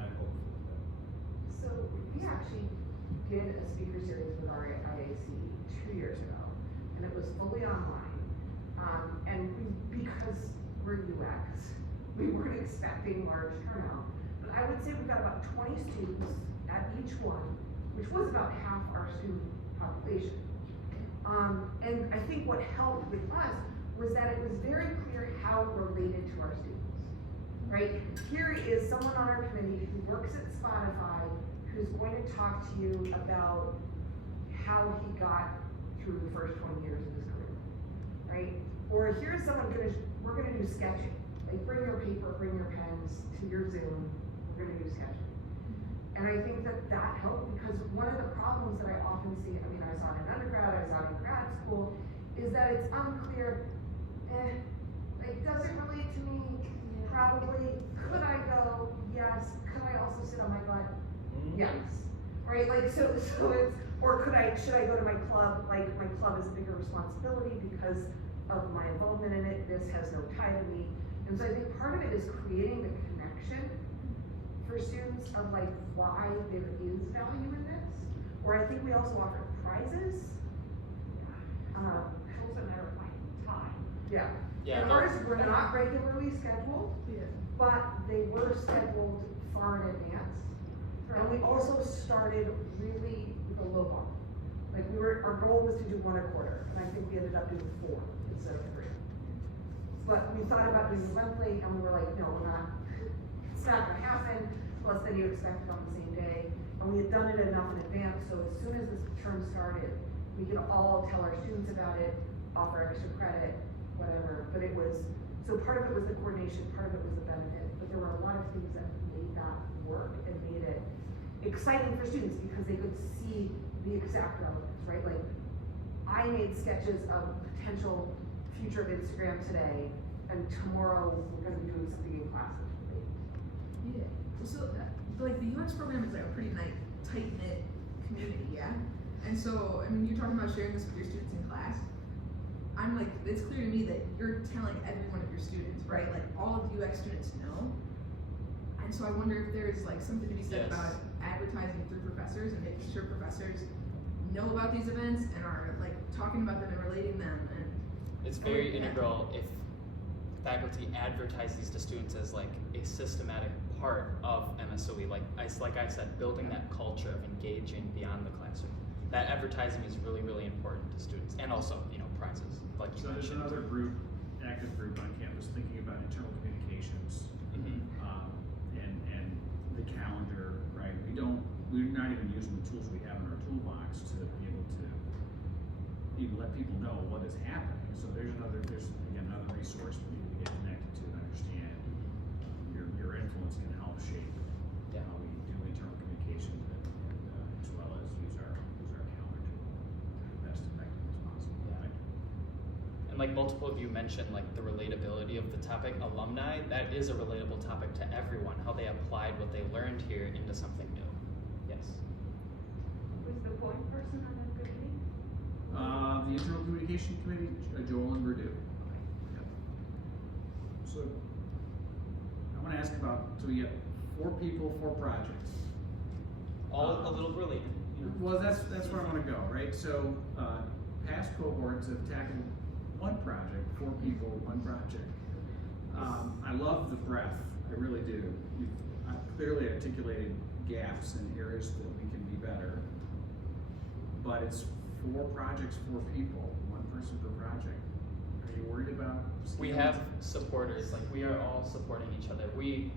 I'm hopeful that. So we actually did a speaker series with our IAC 2 years ago, and it was fully online. Because we're UX, we weren't expecting large turnout. But I would say we got about 20 students at each one, which was about half our student population. And I think what helped with us was that it was very clear how it related to our students, right? Here is someone on our committee who works at Spotify, who's going to talk to you about how he got through the first 20 years of his career, right? Or here's someone we're gonna do sketching. Like bring your paper, bring your pens to your Zoom, we're gonna do sketching. And I think that helped, because one of the problems that I often see, I mean, I saw it in undergrad, I saw it in grad school, is that it's unclear, like, does it relate to me? Probably. Could I go? Yes. Could I also sit on my butt? Yes. Right? Like, so it's, or should I go to my club? Like, my club is a bigger responsibility because of my involvement in it. This has no tie to me. And so I think part of it is creating the connection for students of like why there is value in this. Or I think we also offer prizes. It's also a matter of finding time. Yeah. Yeah, And ours were not regularly scheduled, Yeah. but they were scheduled far in advance. And we also started really with a low bar. Like our goal was to do 1 a quarter, and I think we ended up doing 4 instead of 3. But we thought about doing it monthly, and we were like, no, it's not gonna happen. plus then you expect it on the same day. And we had done it enough in advance, so as soon as this term started, we could all tell our students about it, offer extra credit, whatever. But it was, so part of it was the coordination, part of it was the benefit, but there were a lot of things that made that work and made it exciting for students because they could see the exact relevance, right? Like, I made sketches of potential future of Instagram today, and tomorrow we're gonna be doing something in class. Yeah. So, like the UX program is like a pretty tight knit community, yeah. And so, I mean, you're talking about sharing this with your students in class. I'm like, it's clear to me that you're telling every one of your students, right? Like all of the UX students know. And so I wonder if there's like something to be said about advertising through professors and making sure professors know about these events and are like talking about them and relating them. And it's very integral if faculty advertise these to students as like a systematic part of MSOE. Like I said, building that culture of engaging beyond the classroom. That advertising is really, really important to students, and also, you know, prizes, like you So there's mentioned. another group, active group on campus thinking about internal communications, and the calendar, right? We're not even using the tools we have in our toolbox to be able to even let people know what is happening. So there's another resource we need to get connected to and understand. Your influence can help shape how we do internal communications and as well as use our calendar tool to the best effective as possible. Right? And like multiple of you mentioned, like the relatability of the topic, alumni, that is a relatable topic to everyone, how they applied what they learned here into something new. Yes. Who's the point person on that committee? The internal communication committee, Joel and Verdue. Yep. So I want to ask about, so we have 4 people, 4 projects. All a little related. You know? Well, that's where I want to go, right? So past cohorts have tackled 1 project, 4 people, 1 project. I love the breadth, I really do. You've clearly articulated gaps and areas that we can be better. But it's 4 projects, 4 people, 1 person per project. Are you worried about? We have supporters, like we are all supporting each other. We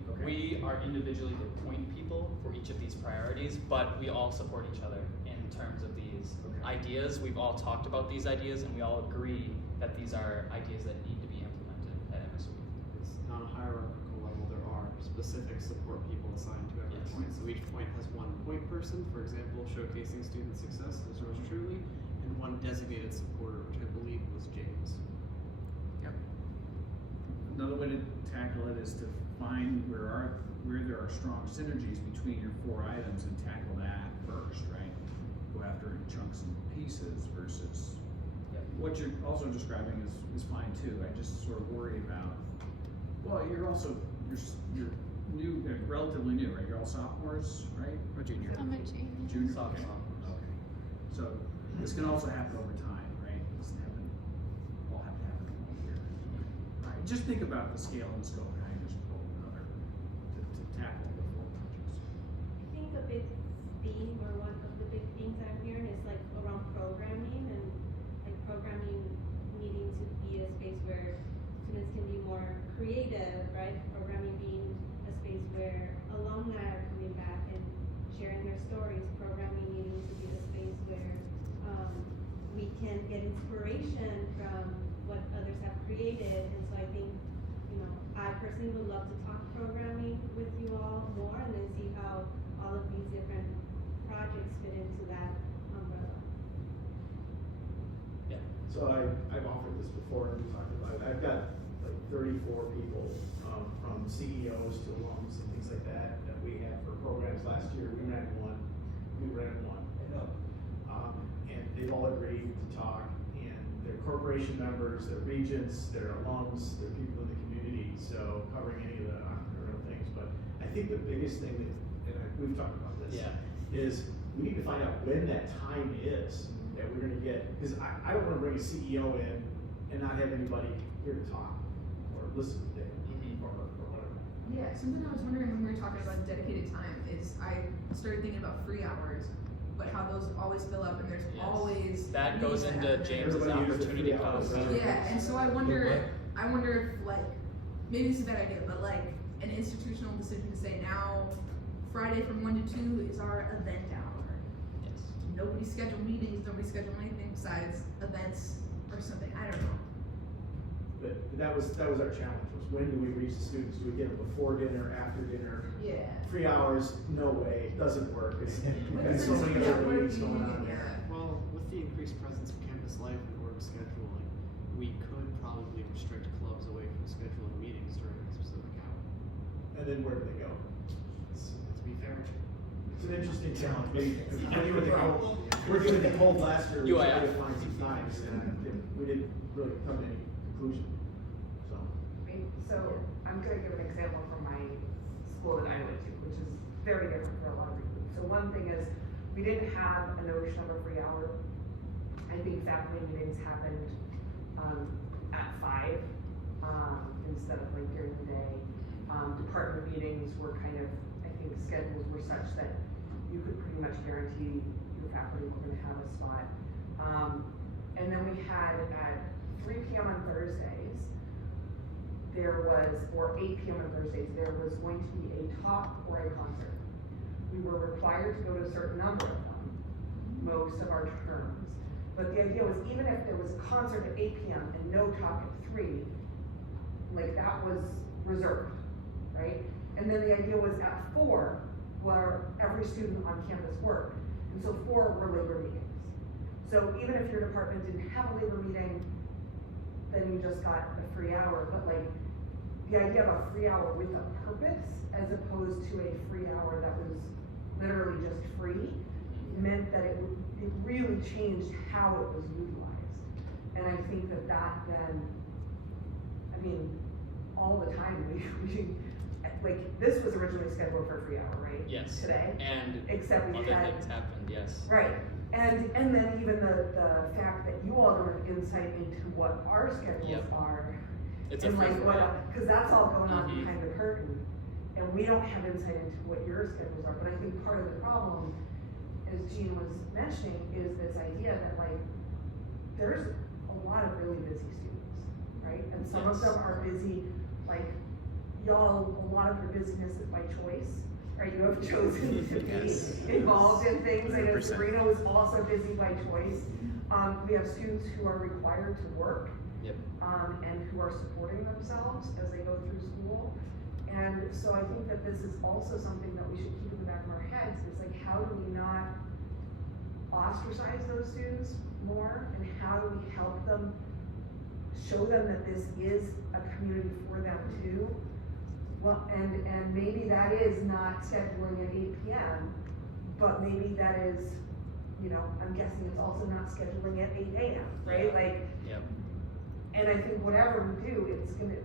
are individually the point people for each of these priorities, but we all support each other in terms of these ideas. We've all talked about these ideas and we all agree that these are ideas that need to be implemented at MSOE. It's not a hierarchical level, there are specific support people assigned to every point. So each point has 1 point person, for example, showcasing student success, as yours truly, and 1 designated supporter, which I believe was James. Yep. Another way to tackle it is to find where there are strong synergies between your 4 items and tackle that first, right? Go after it in chunks and pieces versus what you're also describing is fine too. I just sort of worry about, well, you're new, relatively new, right? You're all sophomores, right? Or junior. I'm a junior. Junior. Sophomore. Okay. So this can also happen over time, right? It doesn't all have to happen in 1 year. All right. Just think about the scale and the scope behind this proposal to tackle the 4 projects. I think a big theme, or one of the big themes I'm hearing is like around programming, and like programming needing to be a space where students can be more creative, right? Programming being a space where alumni are coming back and sharing their stories. Programming needing to be a space where we can get inspiration from what others have created. And so I think, you know, I personally would love to talk programming with you all more and then see how all of these different projects fit into that umbrella. Yeah. So I've offered this before and we talked about it. I've got like 34 people from CEOs to alums and things like that we had for programs. Last year we ran one. And they've all agreed to talk, and they're corporation members, they're regents, they're alums, they're people in the community, so covering any of the entrepreneurial things. But I think the biggest thing we've talked about this, is we need to find out when that time is that we're gonna get, because I don't wanna bring a CEO in and not have anybody here to talk or listen to them or whatever. Yeah, something I was wondering when we were talking about dedicated time is I started thinking about free hours, but how those always fill up and there's always that goes needs into happen. James's opportunity cost. Yeah, and so I wonder if like maybe this is a bad idea, but like an institutional decision to say now Friday from 1 to 2 is our event hour. Yes. Nobody scheduled meetings, nobody scheduled anything besides events or something, I don't know. But that was our challenge, was when do we reach the students? Do we get them before dinner, after dinner? Yeah. 3 hours, no way, it doesn't work. We've But got it's so many not other working, meetings going on there. yeah. Well, with the increased presence of campus life and work scheduling, we could probably restrict clubs away from scheduling meetings during a specific hour. And then where do they go? To be fair. It's an interesting challenge. We're doing the poll last year. We tried to find some times, and we didn't really come to any conclusion. So I'm gonna give an example from my school that I went to, which is very different for a lot of reasons. So one thing is, we didn't have a notion of a free hour. I think faculty meetings happened at 5 instead of like during the day. Department meetings were kind of, I think schedules were such that you could pretty much guarantee your faculty were gonna have a spot. And then we had at 3 p.m. on Thursdays, there was, or 8 p.m. on Thursdays, there was going to be a talk or a concert. We were required to go to a certain number of them, most of our terms. But the idea was, even if there was a concert at 8 p.m. and no talk at 3, like that was reserved, right? And then the idea was at 4, where every student on campus worked. And so 4 were labor meetings. So even if your department didn't have a labor meeting, then you just got a free hour. But like, the idea of a free hour with a purpose, as opposed to a free hour that was literally just free, meant that it really changed how it was utilized. And I think that then, I mean, all the time, we like, this was originally scheduled for a free hour, right? Yes. Today? And except we other had, things happened, yes. right. And then even the fact that you all don't have insight into what our schedules are. It's and a like free what, because that's all going on Mhm. behind the curtain, and we don't have insight into what your schedules are. But I think part of the problem, as Jean was mentioning, is this idea that like, there's a lot of really busy students, right? And some of them are busy, like, y'all, a lot of your busyness is by choice, right? You have chosen to be involved in things. I know 100%. Sabrina was also busy by choice. We have students who are required to work. Yep. And who are supporting themselves as they go through school. And so I think that this is also something that we should keep in the back of our heads, is like, how do we not ostracize those students more, and how do we help them, show them that this is a community for them too? Well, and maybe that is not scheduling at 8 p.m., but maybe that is, you know, I'm guessing it's also not scheduling at 8 a.m., right? Yeah. Like, Yep. and I think whatever we do,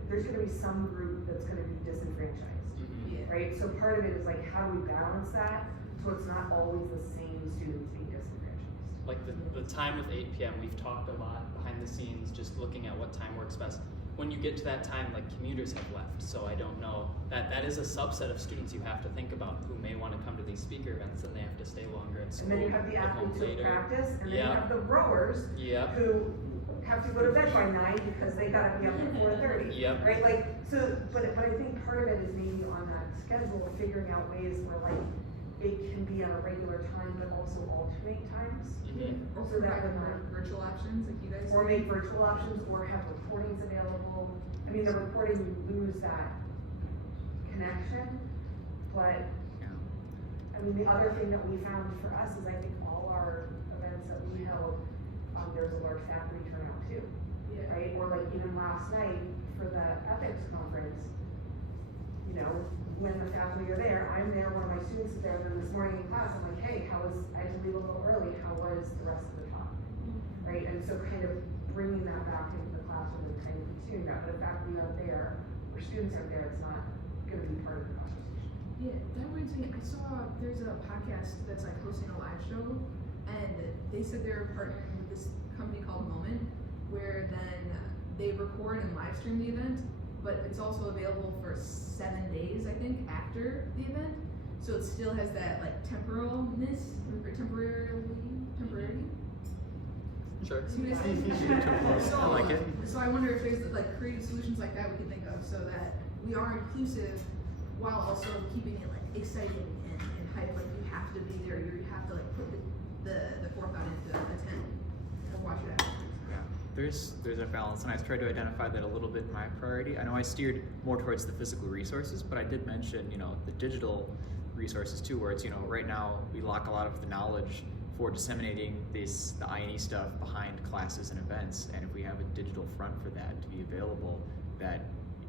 there's gonna be some group that's gonna be disenfranchised, Mhm. right? So part of it is like, how do we balance that, so it's not always the same students being disenfranchised? Like the time with 8 p.m., we've talked a lot behind the scenes, just looking at what time works best. When you get to that time, like, commuters have left, so I don't know, that is a subset of students you have to think about who may want to come to these speaker events, and they have to stay longer at school. And then you have the get home athletes who later. practice, and then you Yep. have the rowers Yep. who have to go to bed by 9 because they gotta be up at 4:30. Yep. Right, like, so, but I think part of it is maybe on that schedule, figuring out ways where like, it can be at a regular time, but also alternate times. Mhm. Or So that provide would more not- virtual options, like you guys. Or make virtual options, or have recordings available. I mean, the recording, you lose that connection, but, I mean, the other thing that we found for us is, I think all our events that we held, there's a large faculty turnout too, Yeah. right? Or like even last night for the ethics conference, you know, when the faculty are there, I'm there, one of my students is there, and then this morning in class, I'm like, hey, I had to leave a little early, how was the rest of the talk? Right, and so kind of bringing that back into the classroom and kind of continuing that, but if faculty aren't there, or students aren't there, it's not gonna be part of the conversation. Yeah, that reminds me, I saw there's a podcast that's like hosting a live show, and they said they're partnering with this company called Moment, where then they record and live stream the event, but it's also available for 7 days, I think, after the event. So it still has that like temporalness, or temporary. Sure. See what I say? I like it. So I wonder if there's like creative solutions like that we can think of, so that we are inclusive, while also keeping it like exciting and hype. Like you have to be there. You have to like put the forethought into attend and watch it afterwards. Yeah, there's a balance, and I tried to identify that a little bit in my priority. I know I steered more towards the physical resources, but I did mention, the digital resources too, where it's, right now we lock a lot of the knowledge for disseminating the I&E stuff behind classes and events, and if we have a digital front for that to be available, that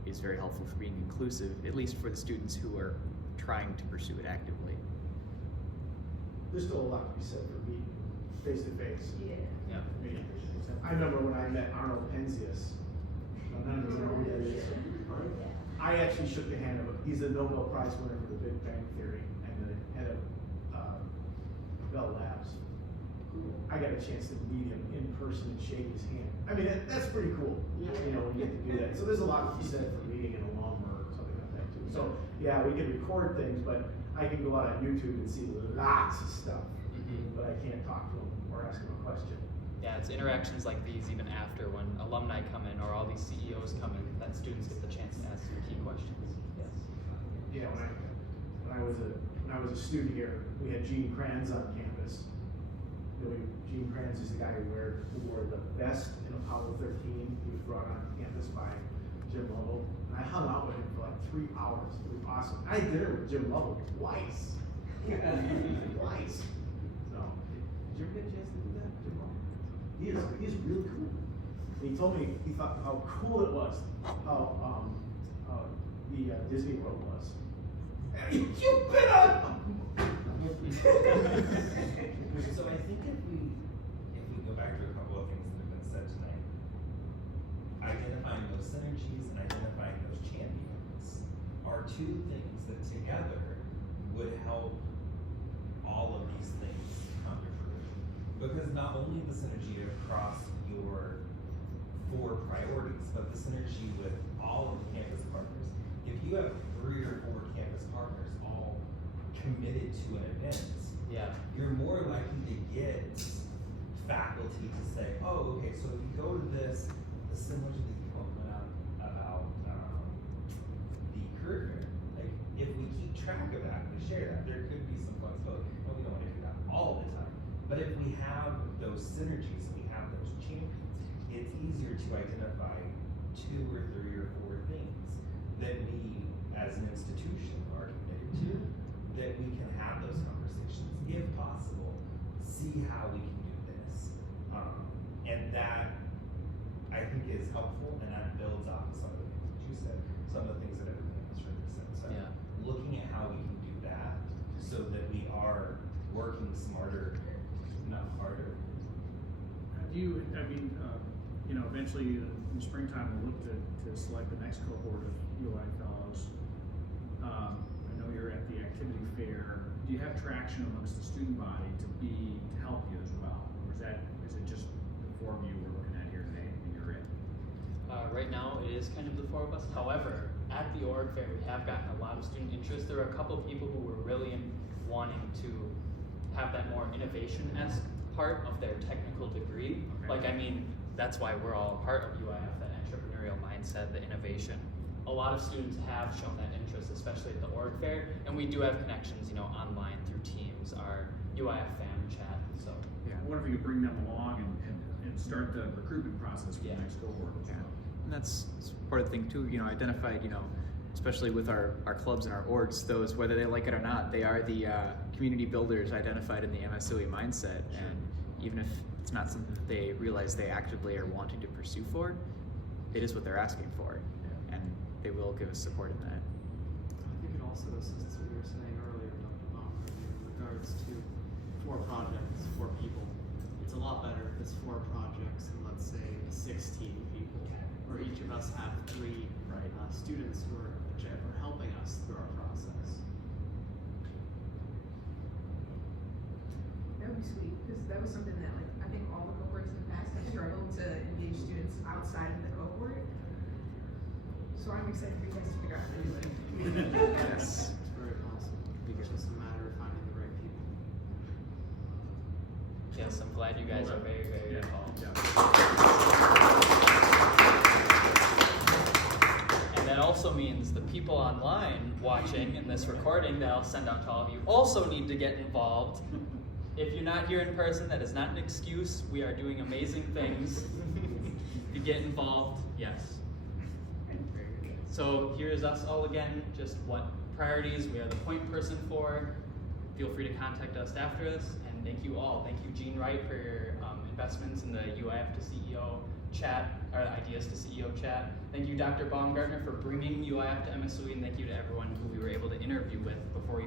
is very helpful for being inclusive, at least for the students who are trying to pursue it actively. There's still a lot to be said for meeting face to face. Yeah. I remember when I met Arnold Penzias. None of you know who that is. I actually shook the hand of him. He's a Nobel Prize winner for the Big Bang Theory and the head of Bell Labs. I got a chance to meet him in person and shake his hand. I mean, that's pretty cool. When you get to do that. So there's a lot to be said for meeting an alum or something like that too. So yeah, we can record things, but I can go out on YouTube and see lots of stuff, but I can't talk to them or ask them a question. Yeah, it's interactions like these even after when alumni come in or all these CEOs come in that students get the chance to ask some key questions. Yes. Yeah, when I was a student here, we had Gene Kranz on campus. Gene Kranz is the guy who wore the vest in Apollo 13. He was brought on campus by Jim Lovell, and I hung out with him for like 3 hours. It was awesome. I had dinner with Jim Lovell twice. Twice. So, did you ever get a chance to do that, Jim Lovell? He's really cool. And he told me he thought how cool it was, how the Disney World was. You've been on. So I think if we go back to a couple of things that have been said tonight, identifying those synergies and identifying those champions are two things that together would help all of these things come to fruition. Because not only the synergy across your 4 priorities, but the synergy with all of the campus partners. If you have 3 or 4 campus partners all committed to an event, you're more likely to get faculty to say, oh, okay, so if you go to this, similar to the point about the career fair, like if we keep track of that and we share that, there could be some flexibility, but we don't want to do that all the time. But if we have those synergies, we have those champions, it's easier to identify 2 or 3 or 4 things that we, as an institution, are committed to, that we can have those conversations, if possible, see how we can do this. And that, I think, is helpful, and that builds off of some of the things that you said, some of the things that everyone else really said. So looking at how we can do that so that we are working smarter, not harder. Eventually in the springtime we'll look to select the next cohort of UI fellows. I know you're at the activity fair. Do you have traction amongst the student body to help you as well? Or is it just the 4 of you we're looking at here today and you're in? Right now it is kind of the 4 of us. However, at the org fair we have gotten a lot of student interest. There are a couple of people who were really wanting to have that more innovation-esque part of their technical degree. Okay. That's why we're all a part of UIF, that entrepreneurial mindset, the innovation. A lot of students have shown that interest, especially at the org fair, and we do have connections, online through Teams, our UIF fan chat. So I wonder if you could bring them along and start the recruitment process for the next cohort as well. And that's part of the thing too, identified, especially with our clubs and our orgs, those, whether they like it or not, they are the community builders identified in the MSOE mindset. And even if it's not something that they realize they actively are wanting to pursue for, it is what they're asking for. And they will give us support in that. I think it also assists what you were saying earlier, Dr. Baumgartner, in regards to 4 projects, 4 people. It's a lot better if it's 4 projects and let's say 16 people, where each of us have 3 students who are helping us through our process. That would be sweet, because that was something that I think all the cohorts in the past have struggled to engage students outside of the cohort. So I'm excited for you guys to figure out how to do it. Yes, it's very possible. It's just a matter of finding the right people. yes, I'm glad you guys are very, very involved. And that also also means the people online watching in this recording that I'll send out to all of you also need to get involved. If you're not here in person, that is not an excuse. We are doing amazing things. If you get involved, yes. So here's us all again, just what priorities we are the point person for. Feel free to contact us after this, and thank you all. Thank you, Jean Wright, for your investments in the UIF to CEO chat, or Ideas to CEO chat. Thank you, Dr. Baumgartner, for bringing UIF to MSOE, and thank you to everyone who we were able to interview with before we